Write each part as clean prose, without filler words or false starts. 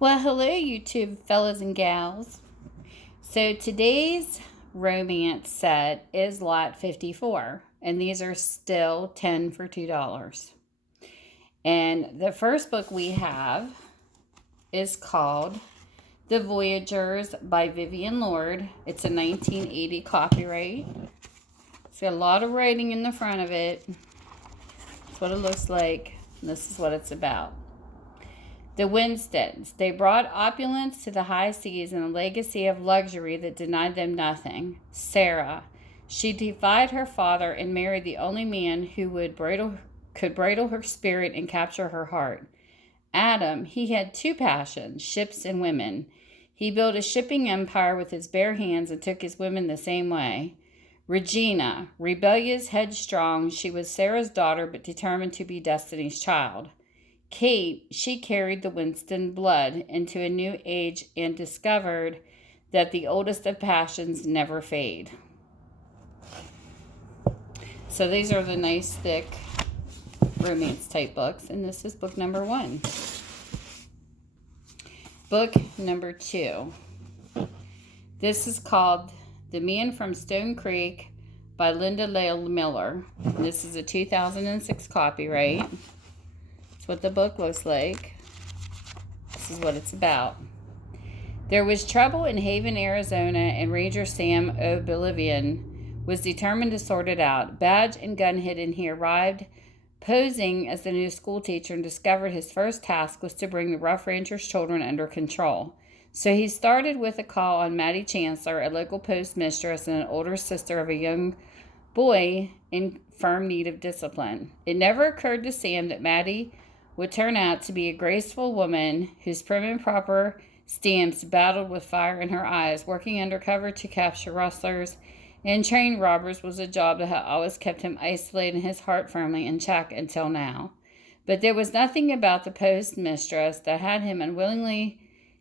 Well, hello, YouTube fellas and gals. So today's romance set is lot 54, and these are still 10 for $2. And the first book we have is called The Voyagers by Vivian Lord. It's a 1980 copyright. It's got a lot of writing in the front of it. That's what it looks like. And this is what it's about. The Winstons. They brought opulence to the high seas and a legacy of luxury that denied them nothing. Sarah. She defied her father and married the only man who could bridle her spirit and capture her heart. Adam. He had two passions, ships and women. He built a shipping empire with his bare hands and took his women the same way. Regina. Rebellious, headstrong, she was Sarah's daughter but determined to be Destiny's child. Kate, she carried the Winston blood into a new age and discovered that the oldest of passions never fade. So these are the nice, thick romance type books, and this is book number 1. Book number 2. This is called The Man from Stone Creek by Lael Miller. This is a 2006 copyright. What the book looks like. This is what it's about. There was trouble in Haven, Arizona, and Ranger Sam O'Blivion was determined to sort it out. Badge and gun hidden, he arrived posing as the new school teacher and discovered his first task was to bring the Rough Ranger's children under control. So he started with a call on Maddie Chancellor, a local postmistress and an older sister of a young boy in firm need of discipline. It never occurred to Sam that Maddie would turn out to be a graceful woman whose prim and proper stamps battled with fire in her eyes. Working undercover to capture rustlers and train robbers was a job that had always kept him isolated and his heart firmly in check until now. But there was nothing about the postmistress that had him unwillingly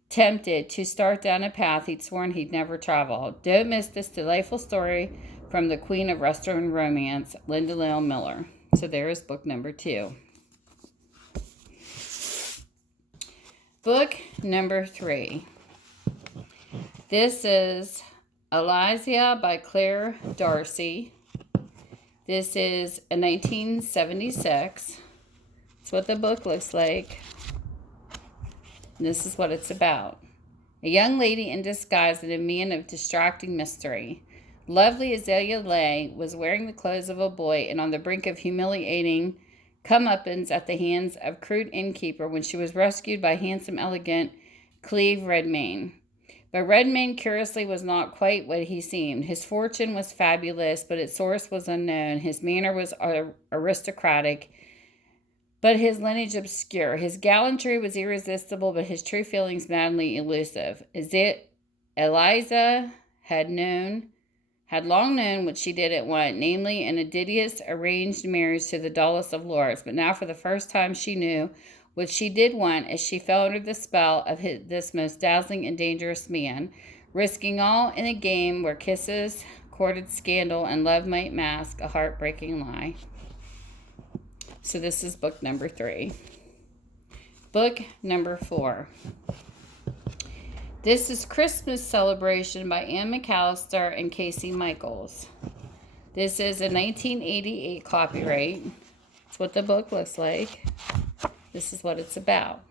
tempted to start down a path he'd sworn he'd never traveled. Don't miss this delightful story from the Queen of Western Romance, Lael Miller. So there is book number 2. Book number 3. This is Elyza by Clare, Darcy. This is a 1976. That's what the book looks like. And this is what it's about. A young lady in disguise and a man of distracting mystery. Lovely Azalea Lay was wearing the clothes of a boy and on the brink of humiliating comeuppance at the hands of crude innkeeper when she was rescued by handsome, elegant Cleve Redmayne. But Redmayne, curiously, was not quite what he seemed. His fortune was fabulous, but its source was unknown. His manner was aristocratic, but his lineage obscure. His gallantry was irresistible, but his true feelings madly elusive. Elyza had long known what she didn't want, namely an insidious arranged marriage to the dullest of lords. But now for the first time she knew what she did want as she fell under the spell of this most dazzling and dangerous man, risking all in a game where kisses courted scandal and love might mask a heartbreaking lie. So this is book number 3. Book number 4. This is Christmas Celebration by McAllister and Kasey Michaels. This is a 1988 copyright. That's what the book looks like. This is what it's about.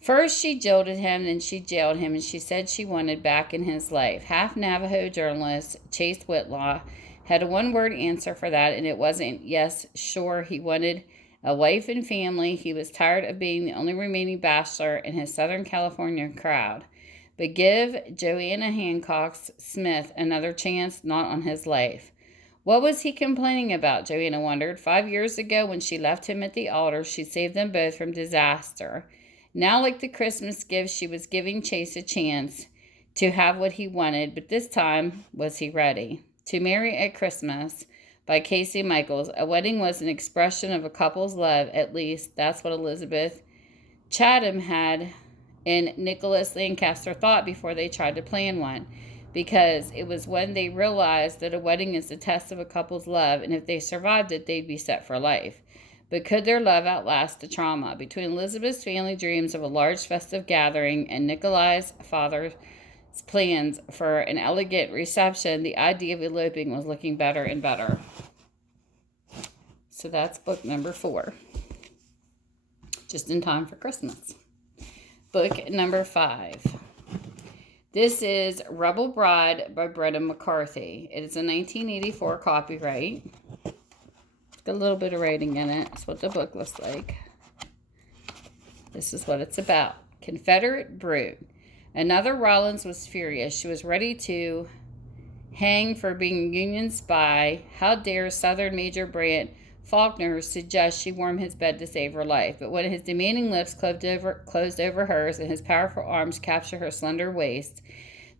First she jilted him, then she jailed him, and she said she wanted back in his life. Half Navajo journalist Chase Whitlaw had a one-word answer for that, and it wasn't yes, sure. He wanted a wife and family. He was tired of being the only remaining bachelor in his Southern California crowd. But give Joanna Hancock Smith another chance, not on his life. What was he complaining about, Joanna wondered. 5 years ago, when she left him at the altar, she saved them both from disaster. Now, like the Christmas gift, she was giving Chase a chance to have what he wanted, but this time, was he ready? To Marry at Christmas by Kasey Michaels. A wedding was an expression of a couple's love, at least that's what Elizabeth Chatham had and Nicholas Lancaster thought before they tried to plan one, because it was when they realized that a wedding is the test of a couple's love, and if they survived it, they'd be set for life. But could their love outlast the trauma? Between Elizabeth's family dreams of a large festive gathering and Nikolai's father's plans for an elegant reception, the idea of eloping was looking better and better. So that's book number 4. Just in time for Christmas. Book number 5. This is Rebel Bride by Brenna McCarthy. It is a 1984 copyright. Got a little bit of writing in it. That's what the book looks like. This is what it's about. Confederate brute. Another Rollins was furious. She was ready to hang for being a Union spy. How dare Southern Major Brant Faulkner suggest she warm his bed to save her life? But when his demanding lips closed over hers and his powerful arms captured her slender waist,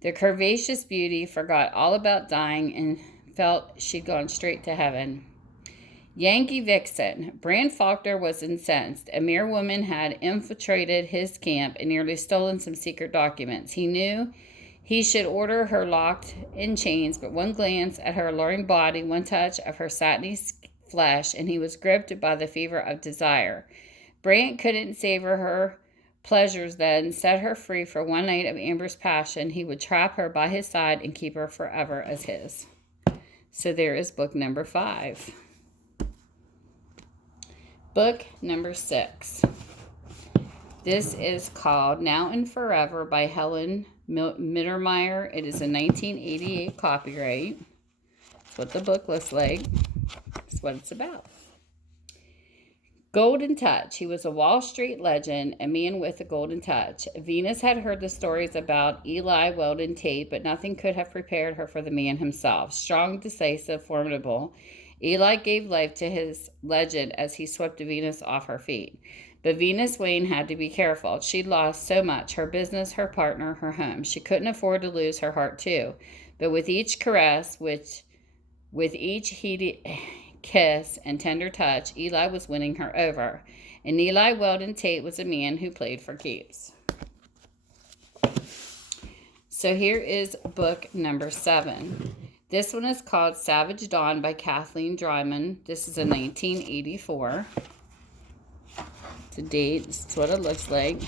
the curvaceous beauty forgot all about dying and felt she'd gone straight to heaven. Yankee Vixen. Brant Faulkner was incensed. A mere woman had infiltrated his camp and nearly stolen some secret documents. He knew he should order her locked in chains, but one glance at her alluring body, one touch of her satiny flesh, and he was gripped by the fever of desire. Brant couldn't savor her pleasures then, set her free for one night of amorous passion. He would trap her by his side and keep her forever as his. So there is book number 5. Book number 6. This is called Now and Forever by Helen Mittermeyer. It is a 1988 copyright. That's what the book looks like. That's what it's about. Golden Touch. He was a Wall Street legend, a man with a golden touch. Venus had heard the stories about Eli Weldon Tate, but nothing could have prepared her for the man himself. Strong, decisive, formidable, Eli gave life to his legend as he swept Venus off her feet. But Venus Wayne had to be careful. She'd lost so much, her business, her partner, her home. She couldn't afford to lose her heart too. But with each caress, with each heated kiss and tender touch, Eli was winning her over. And Eli Weldon Tate was a man who played for keeps. So here is book number 7. This one is called Savage Dawn by Kathleen Drymon. This is a 1984. It's a date. This is what it looks like.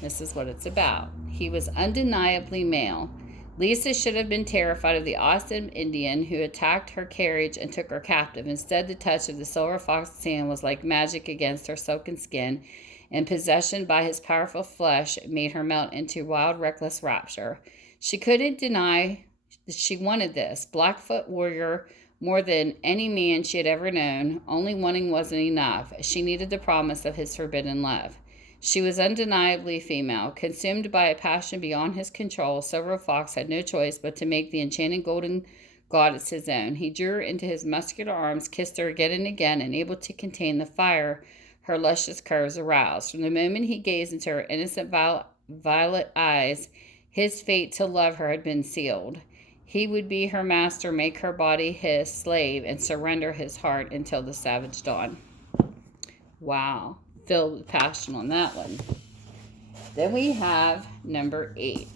This is what it's about. He was undeniably male. Lisa should have been terrified of the Austin Indian who attacked her carriage and took her captive. Instead, the touch of the silver fox's hand was like magic against her silken skin, and possession by his powerful flesh made her melt into wild, reckless rapture. She couldn't deny she wanted this. Blackfoot warrior more than any man she had ever known. Only wanting wasn't enough. She needed the promise of his forbidden love. She was undeniably female. Consumed by a passion beyond his control, Silver Fox had no choice but to make the enchanted golden goddess his own. He drew her into his muscular arms, kissed her again and again, unable to contain the fire her luscious curves aroused. From the moment he gazed into her innocent violet eyes, his fate to love her had been sealed. He would be her master, make her body his slave, and surrender his heart until the savage dawn. Wow. Filled with passion on that one. Then we have number 8.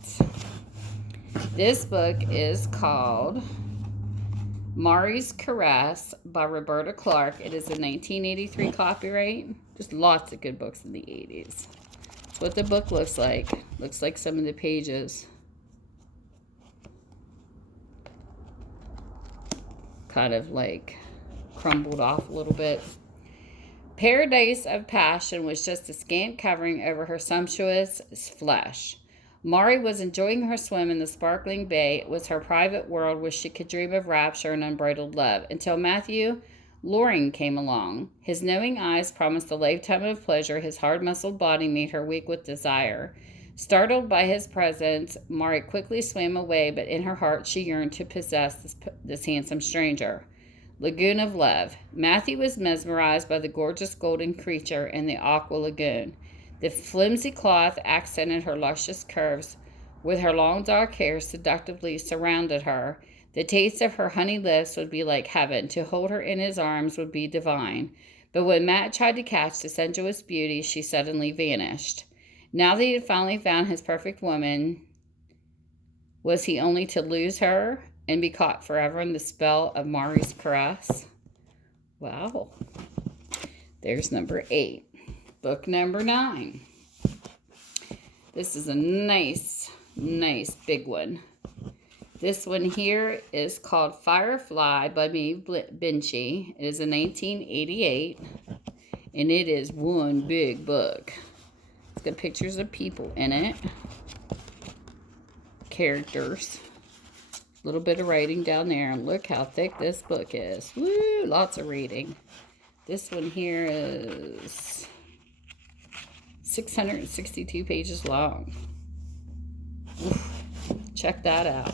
This book is called Mari's Caress by Roberta Clark. It is a 1983 copyright. Just lots of good books in the 80s. That's what the book looks like. Looks like some of the pages kind of like crumbled off a little bit. Paradise of Passion was just a scant covering over her sumptuous flesh. Mari was enjoying her swim in the sparkling bay. It was her private world where she could dream of rapture and unbridled love, until Matthew Loring came along. His knowing eyes promised a lifetime of pleasure. His hard-muscled body made her weak with desire. Startled by his presence, Mari quickly swam away, but in her heart she yearned to possess this handsome stranger. Lagoon of Love. Matthew was mesmerized by the gorgeous golden creature in the aqua lagoon. The flimsy cloth accented her luscious curves. With her long dark hair seductively surrounded her, the taste of her honey lips would be like heaven. To hold her in his arms would be divine. But when Matt tried to catch the sensuous beauty, she suddenly vanished. Now that he had finally found his perfect woman, was he only to lose her and be caught forever in the spell of Mari's caress? Wow. There's number 8. Book number 9. This is a nice big one. This one here is called Firefly by Maeve Binchy. It is a 1988, and it is one big book. It's got pictures of people in it, characters, a little bit of writing down there, and look how thick this book is. Woo, lots of reading. This one here is 662 pages long. Oof, check that out.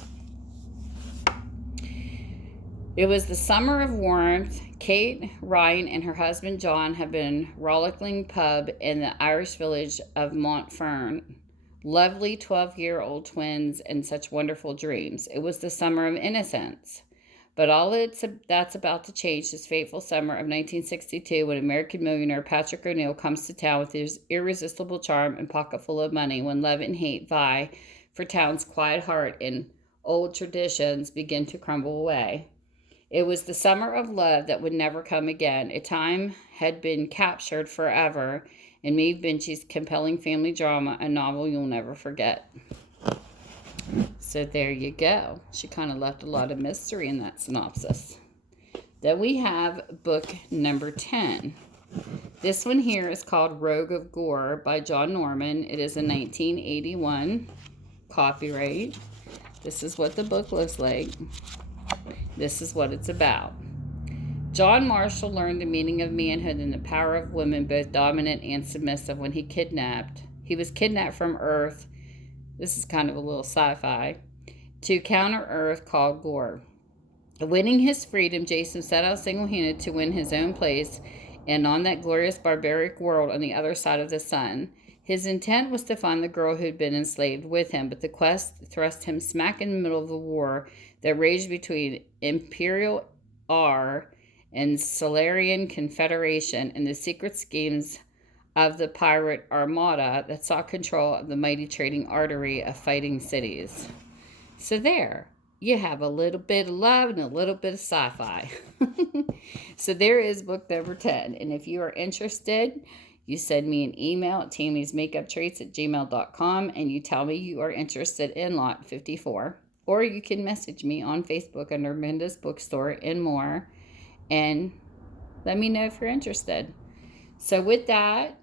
It was the summer of warmth. Kate, Ryan, and her husband John have been rollicking pub in the Irish village of Montfern. Lovely 12-year-old twins and such wonderful dreams. It was the summer of innocence. But all that's about to change this fateful summer of 1962 when American millionaire Patrick O'Neill comes to town with his irresistible charm and pocket full of money, when love and hate vie for town's quiet heart and old traditions begin to crumble away. It was the summer of love that would never come again. A time had been captured forever in Maeve Binchy's compelling family drama, a novel you'll never forget. So there you go. She kind of left a lot of mystery in that synopsis. Then we have book number 10. This one here is called Rogue of Gore by John Norman. It is a 1981 copyright. This is what the book looks like. This is what it's about. John Marshall learned the meaning of manhood and the power of women, both dominant and submissive, when he was kidnapped from Earth. This is kind of a little sci-fi. To counter Earth called Gore. Winning his freedom, Jason set out single-handed to win his own place and on that glorious barbaric world on the other side of the sun. His intent was to find the girl who had been enslaved with him, but the quest thrust him smack in the middle of the war that raged between Imperial R and Solarian Confederation and the secret schemes of the pirate armada that sought control of the mighty trading artery of fighting cities. So there, you have a little bit of love and a little bit of sci-fi. So there is book number 10. And if you are interested, you send me an email at tammysmakeuptreats@gmail.com and you tell me you are interested in lot 54. Or you can message me on Facebook under Menda's Bookstore and more. And let me know if you're interested. So with that,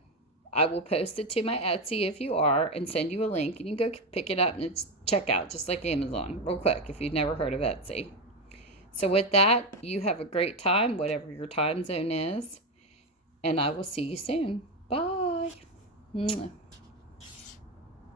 I will post it to my Etsy if you are and send you a link. And you can go pick it up and it's checkout, just like Amazon, real quick if you've never heard of Etsy. So with that, you have a great time, whatever your time zone is. And I will see you soon. Bye.